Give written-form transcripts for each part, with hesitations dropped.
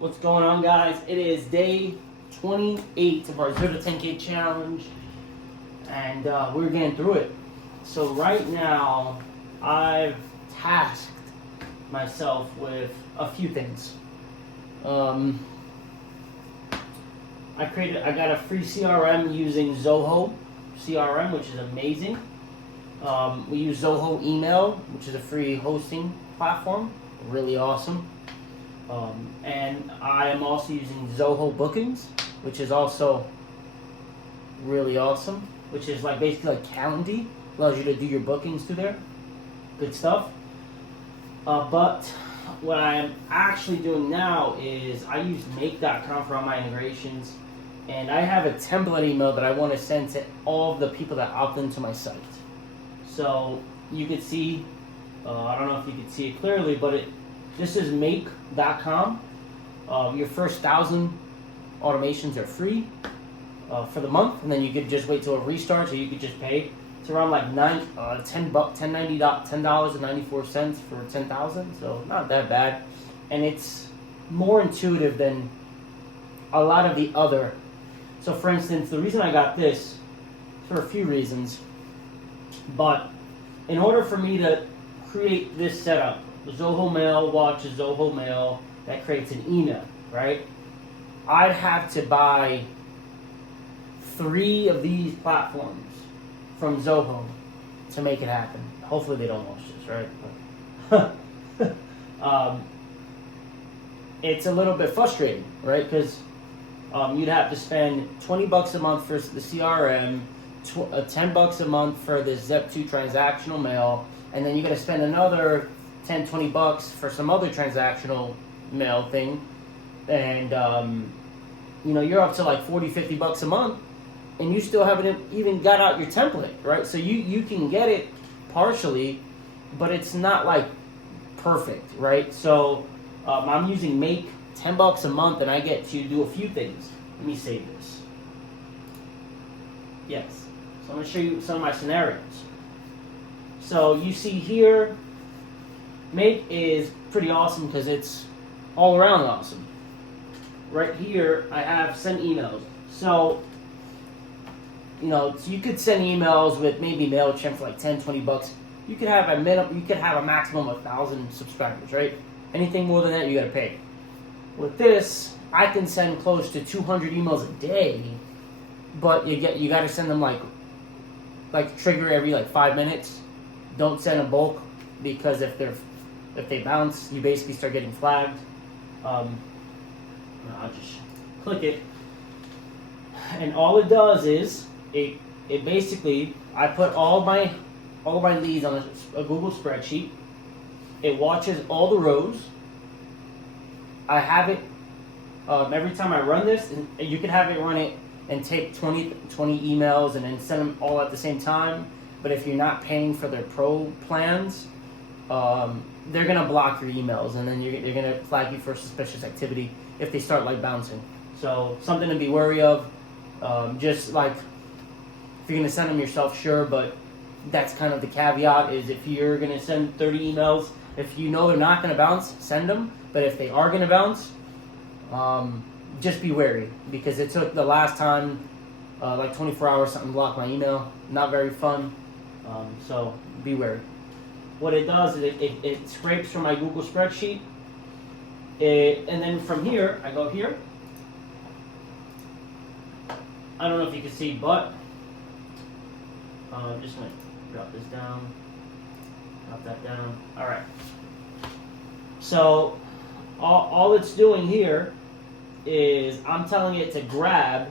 What's going on, guys? It is day 28 of our 0 to 10K challenge, and we're getting through it. So right now, I've tasked myself with a few things. I got a free CRM using Zoho CRM, which is amazing. We use Zoho Email, which is a free hosting platform, really awesome. And I am also using Zoho Bookings, which is also really awesome, which is like basically like Calendly, allows you to do your bookings through there. Good stuff. But what I'm actually doing now is I use Make.com for all my integrations, and I have a template email that I want to send to all of the people that opt into my site. So you could see, I don't know if you can see it clearly, but this is Make.com. Your first 1,000 automations are free for the month, and then you could just wait till it restarts, or you could just pay. It's around like $10.94 for 10,000, so not that bad, and it's more intuitive than a lot of the other. So, for instance, the reason I got this for a few reasons, but in order for me to create this setup, Zoho Mail watches Zoho Mail, that creates an email, right? I'd have to buy 3 of these platforms from Zoho to make it happen. Hopefully they don't watch this, right? It's a little bit frustrating, right? Because you'd have to spend $20 a month for the CRM, $10 a month for the Zep2 transactional mail, and then you got to spend another $10-20 for some other transactional mail thing, and you're up to like $40-50 a month, and you still haven't even got out your template, right? So you can get it partially, but it's not like perfect, right? So I'm using Make, $10 a month, and I get to do a few things. Let me save this. Yes. So I'm going to show you some of my scenarios. So you see here, Make is pretty awesome because it's all around awesome. Right here, I have send emails. So, so you could send emails with maybe MailChimp for like $10-20. You could have a maximum of 1,000 subscribers, right? Anything more than that, you got to pay. With this, I can send close to 200 emails a day, but you got to send them like trigger every like 5 minutes. Don't send them bulk, because if they bounce, you basically start getting flagged. I'll just click it, and all it does is it basically, I put all my leads on a Google spreadsheet. It watches all the rows. I have it every time I run this, and you can have it run it and take 20 emails and then send them all at the same time. But if you're not paying for their pro plans, they're gonna block your emails, and then they're gonna flag you for suspicious activity if they start like bouncing. So something to be wary of. Just like if you're gonna send them yourself, sure, but that's kind of the caveat. Is if you're gonna send 30 emails, if you know they're not gonna bounce, send them. But if they are gonna bounce, just be wary, because it took the last time like 24 hours something blocked my email. Not very fun. So be wary. What it does is it scrapes from my Google spreadsheet, and then from here, I go here. I don't know if you can see, but I'm just going to drop this down, drop that down. All right. So all it's doing here is I'm telling it to grab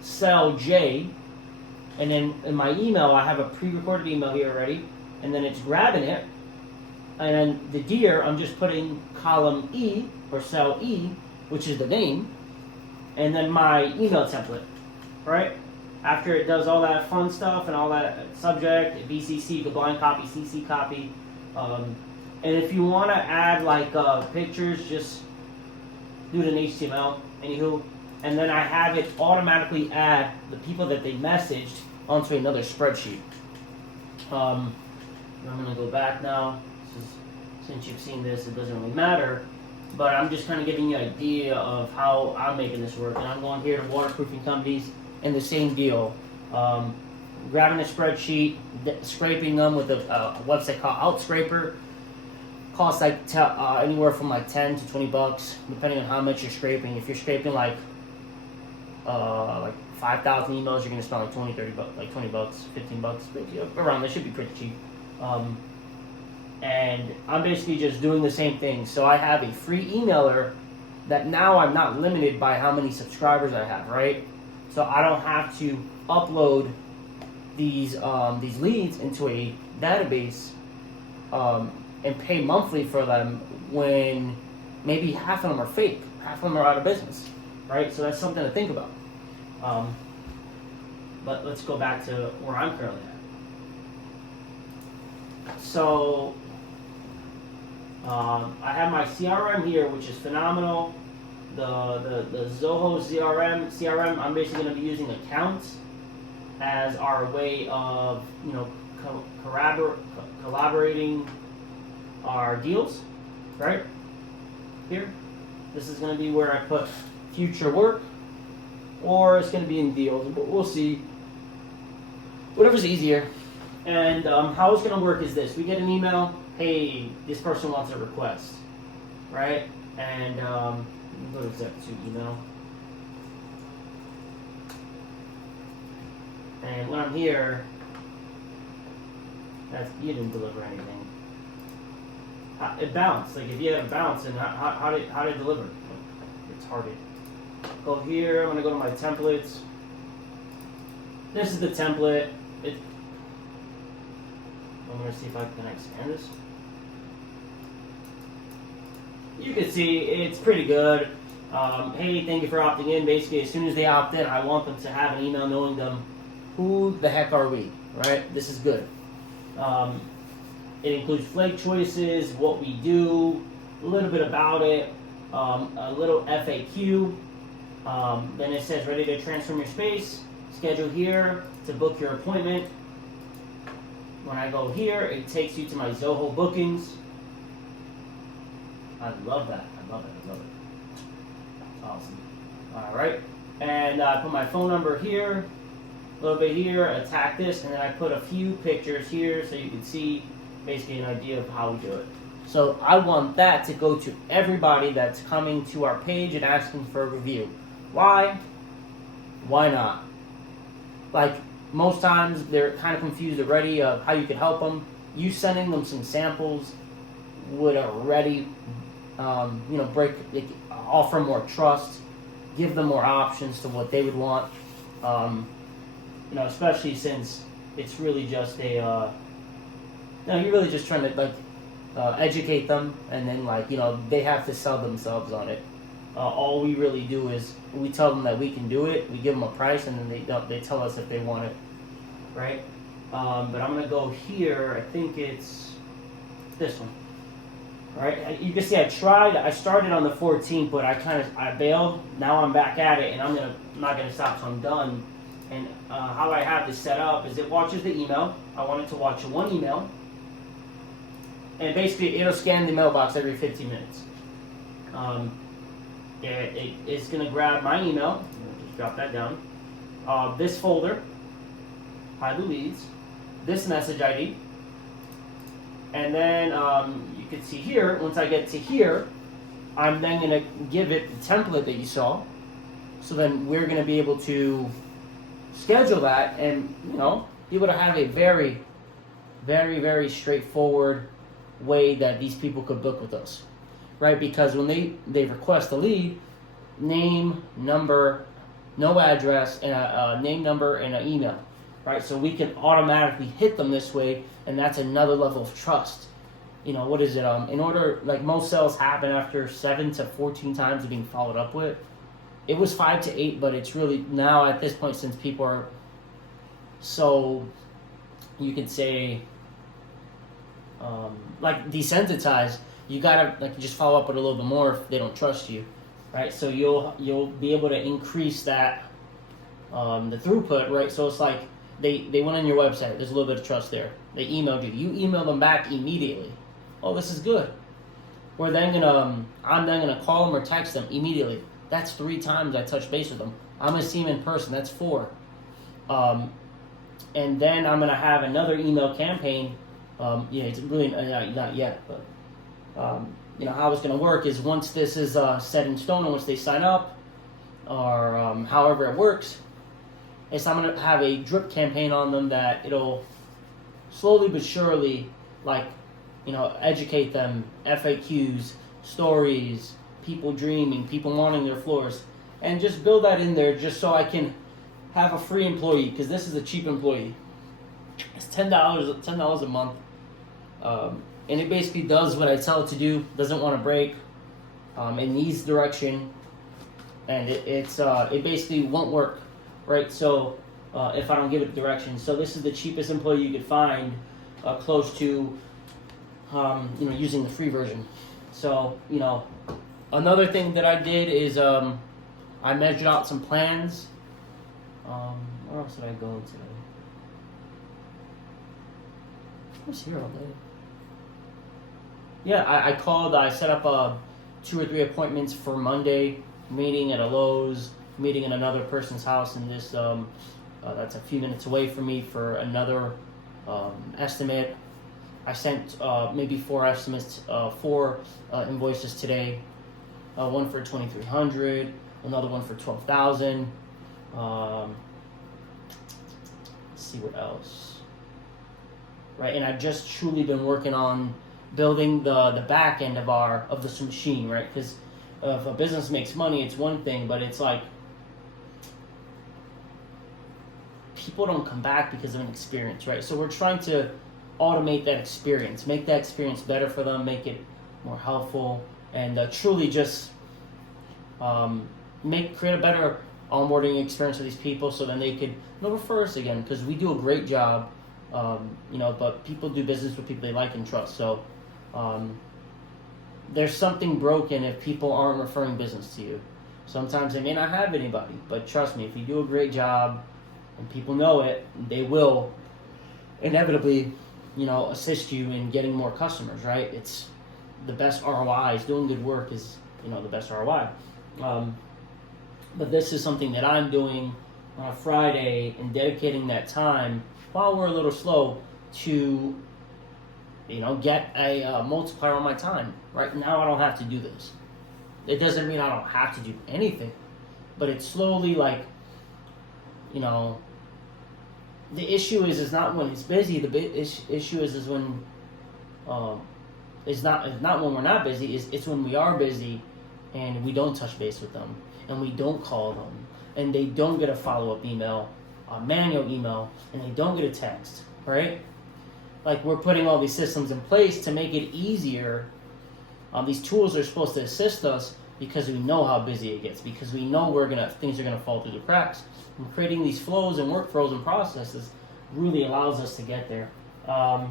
cell J. And then in my email, I have a pre-recorded email here already, and then it's grabbing it. And then the deer, I'm just putting column E, or cell E, which is the name, and then my email template, right? After it does all that fun stuff and all that subject, BCC, the blind copy, CC copy. And if you want to add like pictures, just do it in HTML, anywho. And then I have it automatically add the people that they messaged onto another spreadsheet. I'm going to go back now. Since you've seen this, it doesn't really matter. but I'm just kind of giving you an idea of how I'm making this work. And I'm going here to waterproofing companies, and the same deal. Grabbing a spreadsheet, scraping them with a website called Outscraper. Costs like anywhere from like 10 to 20 bucks, depending on how much you're scraping. If you're scraping like 5,000 emails, you're gonna spend like 20, 30 bucks, like 20 bucks, 15 bucks, around. That should be pretty cheap. And I'm basically just doing the same thing. So I have a free emailer that now I'm not limited by how many subscribers I have, right? So I don't have to upload these leads into a database and pay monthly for them when maybe half of them are fake, half of them are out of business, right? So that's something to think about. But let's go back to where I'm currently at. So I have my CRM here, which is phenomenal. The Zoho CRM, I'm basically going to be using accounts as our way of collaborating our deals, right? Here, this is going to be where I put future work, or it's going to be in deals, but we'll see. Whatever's easier. And how it's going to work is this: we get an email, hey, this person wants a request, right? And go to Zep to email. And when I'm here, you didn't deliver anything. It bounced. Like if you had a bounce, and how did it deliver? It's target. Go here. I'm gonna go to my templates. This is the template. I'm gonna see if I can expand this. You can see it's pretty good. Hey, thank you for opting in. Basically, as soon as they opt in, I want them to have an email knowing them, who the heck are we, right? This is good. It includes flake choices, what we do, a little bit about it, a little FAQ. Then it says ready to transform your space, schedule here to book your appointment. When I go here, it takes you to my Zoho bookings. I love that. I love it. Awesome. All right. And I put my phone number here, a little bit here, attack this, and then I put a few pictures here so you can see basically an idea of how we do it. So I want that to go to everybody that's coming to our page and asking for a review. Why? Why not? Like most times they're kind of confused already of how you could help them. You sending them some samples would already offer more trust, give them more options to what they would want. Especially since it's really just you're really just trying to educate them, and then they have to sell themselves on it. All we really do is we tell them that we can do it, we give them a price, and then they tell us if they want it, right? But I'm gonna go here. I think it's this one. All right, you can see I started on the 14th, but I bailed. Now I'm back at it, and I'm not gonna stop till I'm done. And how I have this set up is it watches the email. I want it to watch one email, and basically it'll scan the mailbox every 15 minutes. It's gonna grab my email. Just drop that down. This folder, hide the leads, this message ID, and then you can see here. Once I get to here, I'm then gonna give it the template that you saw. So then we're gonna be able to schedule that, and be able to have a very, very, very straightforward way that these people could book with us, right? Because when they request a lead, name, number, no address, and a name, number, and an email, right? So we can automatically hit them this way, and that's another level of trust. What is it? In order, most sales happen after 7 to 14 times of being followed up with. It was 5 to 8, but it's really now at this point, since people are so, you could say, desensitized, you gotta just follow up with a little bit more if they don't trust you, right? So you'll be able to increase that the throughput, right? So it's like they went on your website. There's a little bit of trust there. They emailed you. You email them back immediately. Oh, this is good. I'm then gonna call them or text them immediately. That's 3 times I touch base with them. I'm gonna see them in person. That's 4. And then I'm gonna have another email campaign. It's really not yet, but how it's gonna work is once this is set in stone and once they sign up, or however it works, is I'm gonna have a drip campaign on them that it'll slowly but surely, educate them, FAQs, stories, people dreaming, people wanting their floors, and just build that in there just so I can have a free employee, because this is a cheap employee. It's $10 a month, and it basically does what I tell it to do. Doesn't want to break. It needs direction, and it basically won't work, right? So if I don't give it direction, so this is the cheapest employee you could find, close to using the free version. So another thing that I did is I measured out some plans. Where else did I go today? I was here all day. Yeah, I set up 2 or 3 appointments for Monday, meeting at a Lowe's, meeting in another person's house in this, that's a few minutes away from me for another estimate. I sent maybe 4 estimates, 4 invoices today. One for $2,300, another one for $12,000. Let's see what else. Right, and I've just truly been working on building the back end of this machine, right? Because if a business makes money, it's one thing, but it's like people don't come back because of an experience, right? So we're trying to automate that experience, make that experience better for them, make it more helpful, and truly just create a better onboarding experience for these people, so then they could refer us again, because we do a great job, but people do business with people they like and trust. So there's something broken if people aren't referring business to you. Sometimes they may not have anybody, but trust me, if you do a great job and people know it, they will inevitably assist you in getting more customers, right? It's the best ROI. Is doing good work is the best ROI. But this is something that I'm doing on a Friday and dedicating that time while we're a little slow to get a multiplier on my time. Right now I don't have to do this. It doesn't mean I don't have to do anything, but it's slowly the issue is not when it's busy. The issue is when it's not when we're not busy. It's when we are busy and we don't touch base with them and we don't call them and they don't get a follow-up email, a manual email, and they don't get a text, right? Like, we're putting all these systems in place to make it easier. These tools are supposed to assist us because we know how busy it gets, because we know things are gonna fall through the cracks. And creating these flows and workflows and processes really allows us to get there. I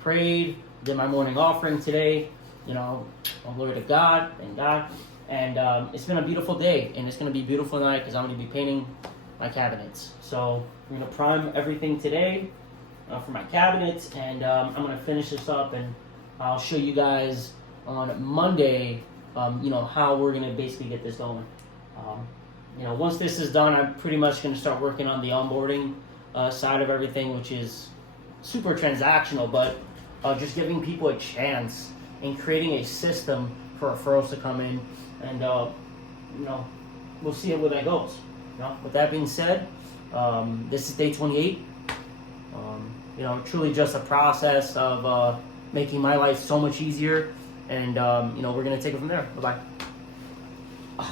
prayed, did my morning offering today. Glory to God, thank God. And it's been a beautiful day, and it's going to be a beautiful night because I'm going to be painting my cabinets. So we're going to prime everything today for my cabinets, and I'm going to finish this up, and I'll show you guys on Monday, how we're going to basically get this going. Once this is done, I'm pretty much going to start working on the onboarding side of everything, which is super transactional, but just giving people a chance and creating a system for referrals to come in, and we'll see where that goes. With that being said, this is day 28. Truly just a process of making my life so much easier, and we're gonna take it from there. Bye bye.